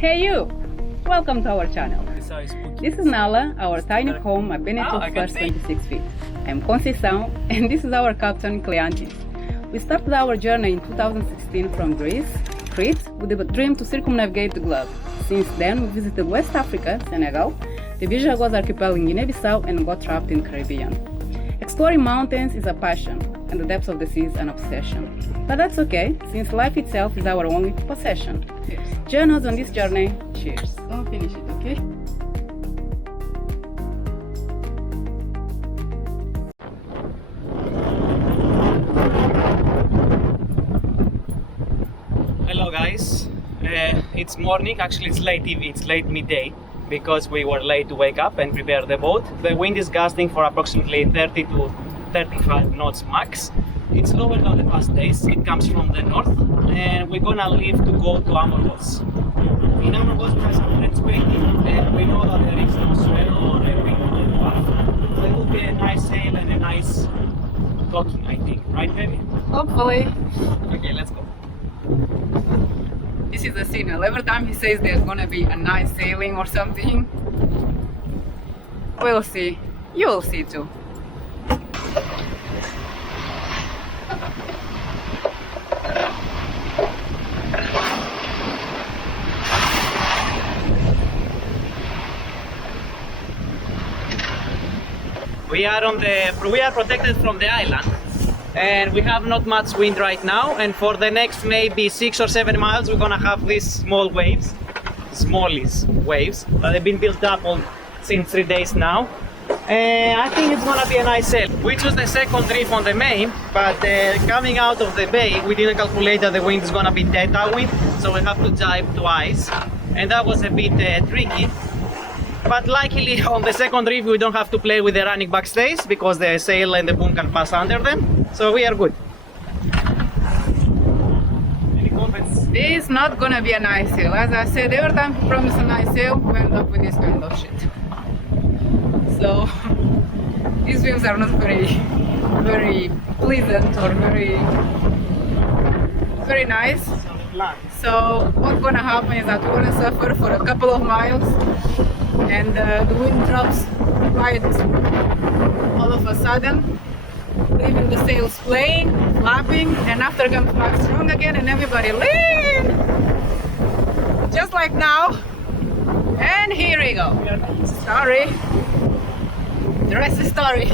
Hey you! Welcome to our channel. This is Nala, our tiny home at Beneto's first 26 feet. I'm Conceição and this is our captain Cleanthis. We started our journey in 2016 from Greece, Crete, with the dream to circumnavigate the globe. Since then we visited West Africa, Senegal, the Bijagos archipelago in Guinea-Bissau and got trapped in the Caribbean. Exploring mountains is a passion and the depths of the sea is an obsession. But that's okay, since life itself is our only possession. Join us on this journey. Cheers. Don't finish it, okay? Hello guys, it's morning, actually it's late midday because we were late to wake up and prepare the boat. The wind is gusting for approximately 30 to 35 knots max. It's lower than the past days, it comes from the north and we're gonna leave to go to Amorgos. In Amorgos we have some friends waiting and we know that there is no swell or a wind on the path. There will be a nice sail and a nice docking, I think, right baby? Hopefully. Okay, let's go. This is a signal. Every time he says there's gonna be a nice sailing or something, we'll see. You'll see too. We are protected from the island and we have not much wind right now, and for the next maybe 6 or 7 miles we're gonna have these small waves, smallish waves that have been built up since 3 days now. And I think it's gonna be a nice sail. We chose the second reef on the main, but coming out of the bay we didn't calculate that the wind is gonna be delta wind, so we have to jibe twice and that was a bit tricky. But luckily on the second reef we don't have to play with the running backstays because the sail and the boom can pass under them, so we are good. Any comments? This is not gonna be a nice sail. As I said, every time we promise a nice sail, we end up with this kind of shit. So these waves are not very pleasant or very nice. So what's gonna happen is that we're gonna suffer for a couple of miles and the wind drops right all of a sudden, leaving the sails playing, flapping, and after comes back strong again and everybody lean! Just like now. And here we go. Sorry. The rest is story.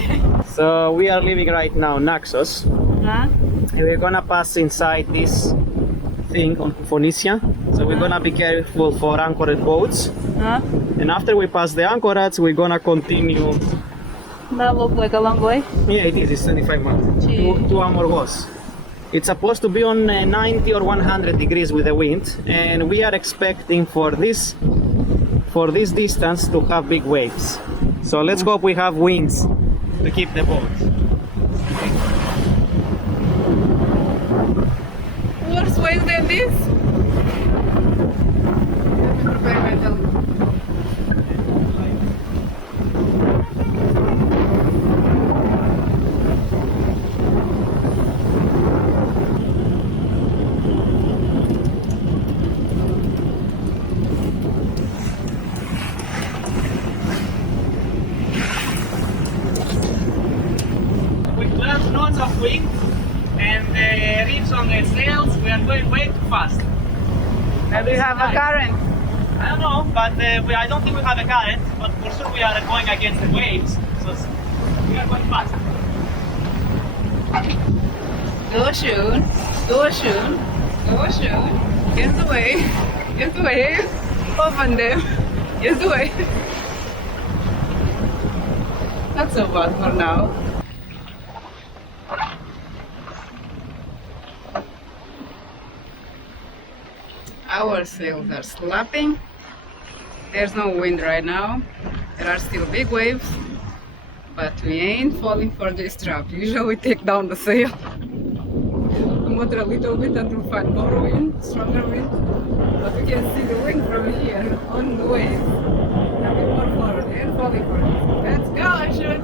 So we are leaving right now Naxos. Huh? And we're gonna pass inside this thing on Phoenicia. So we're gonna be careful for anchored boats. Huh? And after we pass the anchorage, we're gonna continue. That looks like a long way. Yeah, it is. It's 25 miles to Amorgos. It's supposed to be on 90 or 100 degrees with the wind, and we are expecting for this distance to have big waves. So let's hope we have winds to keep the boat. Worse waves than this? Let me prepare myself. With 12 knots of wind and the reefs on the sails, we are going way too fast. Maybe we have a current. I don't know, but I don't think we have a current, but for sure we are going against the waves, so we are going fast. Go soon, go soon, go soon. Get the way, get the way. Open them, get the way. Not so bad for now. Our sails are slapping. There's no wind right now. There are still big waves, but we ain't falling for this trap. Usually we take down the sail, motor a little bit until we find more wind, stronger wind. But we can see the wind from here on the waves. A bit more forward and falling for it. Let's go, Ashun!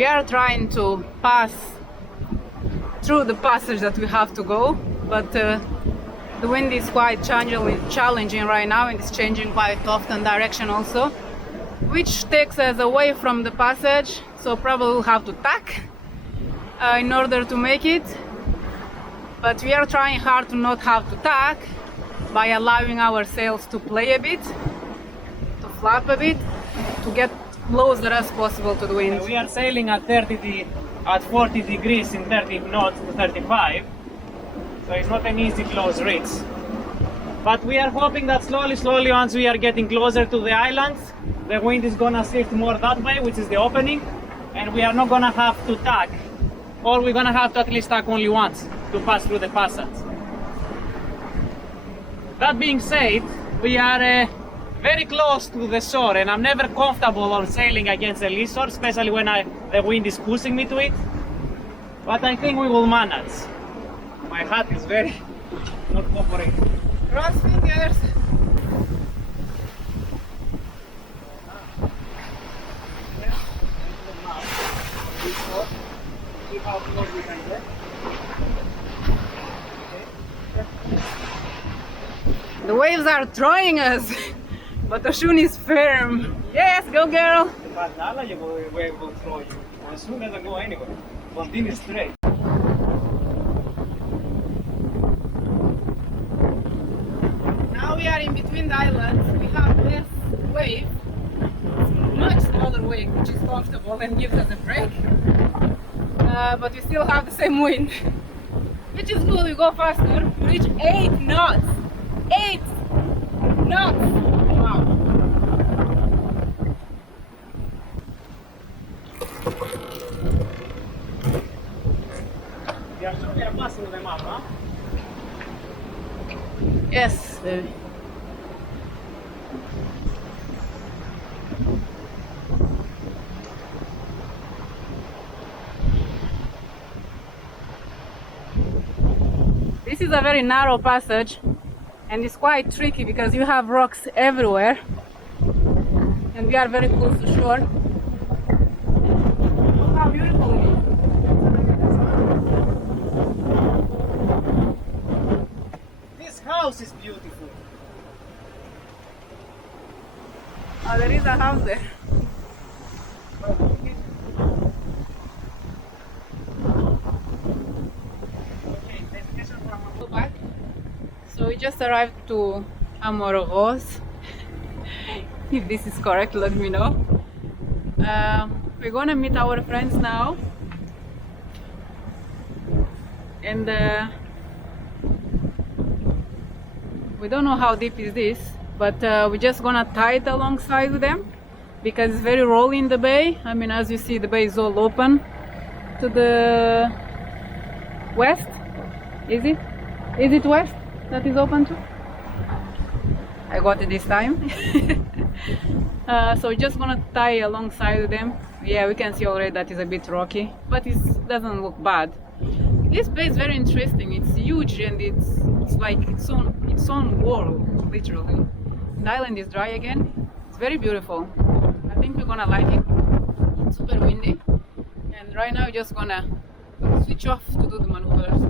We are trying to pass through the passage that we have to go, but the wind is quite challenging right now, and it's changing quite often direction also, which takes us away from the passage, so probably we'll have to tack in order to make it. But we are trying hard to not have to tack by allowing our sails to play a bit, to flap a bit, to get closer as possible to the wind. We are sailing at 40 degrees in 30 knots to 35, so it's not an easy close reach. But we are hoping that slowly once we are getting closer to the islands, the wind is gonna shift more that way, which is the opening, and we are not gonna have to tack, or we're gonna have to at least tack only once to pass through the passage. That being said, we are very close to the shore, and I'm never comfortable on sailing against the lee shore, especially when the wind is pushing me to it. But I think we will manage. My hat is very not cooperating. Cross fingers. See how close we can get. The waves are throwing us, but Oshun is firm. Yes, go girl! But now you will throw you. As soon as I go anywhere, continue straight. Now we are in between the islands. We have less wave, much smaller wave, which is comfortable and gives us a break. But we still have the same wind, which is good. We go faster. We reach 8 knots. 8 knots! Wow. We are sure we are passing them up, huh? Yes. This is a very narrow passage, and it's quite tricky because you have rocks everywhere, and we are very close to shore. Look how beautiful it is. This house is beautiful. Oh, there is a house there. So we just arrived to Amorgos. If this is correct, let me know. We're gonna meet our friends now, and we don't know how deep is this, but we're just gonna tie it alongside with them because it's very rolly in the bay. I mean, as you see, the bay is all open to the west. Is it? Is it west that is open to? I got it this time. So we're just gonna tie alongside with them. Yeah, we can see already that it's a bit rocky, but it doesn't look bad. This bay is very interesting. It's huge, and it's like its own world, literally. The island is dry again. It's very beautiful. I think we're gonna like it. It's super windy, and right now we're just gonna switch off to do the maneuvers.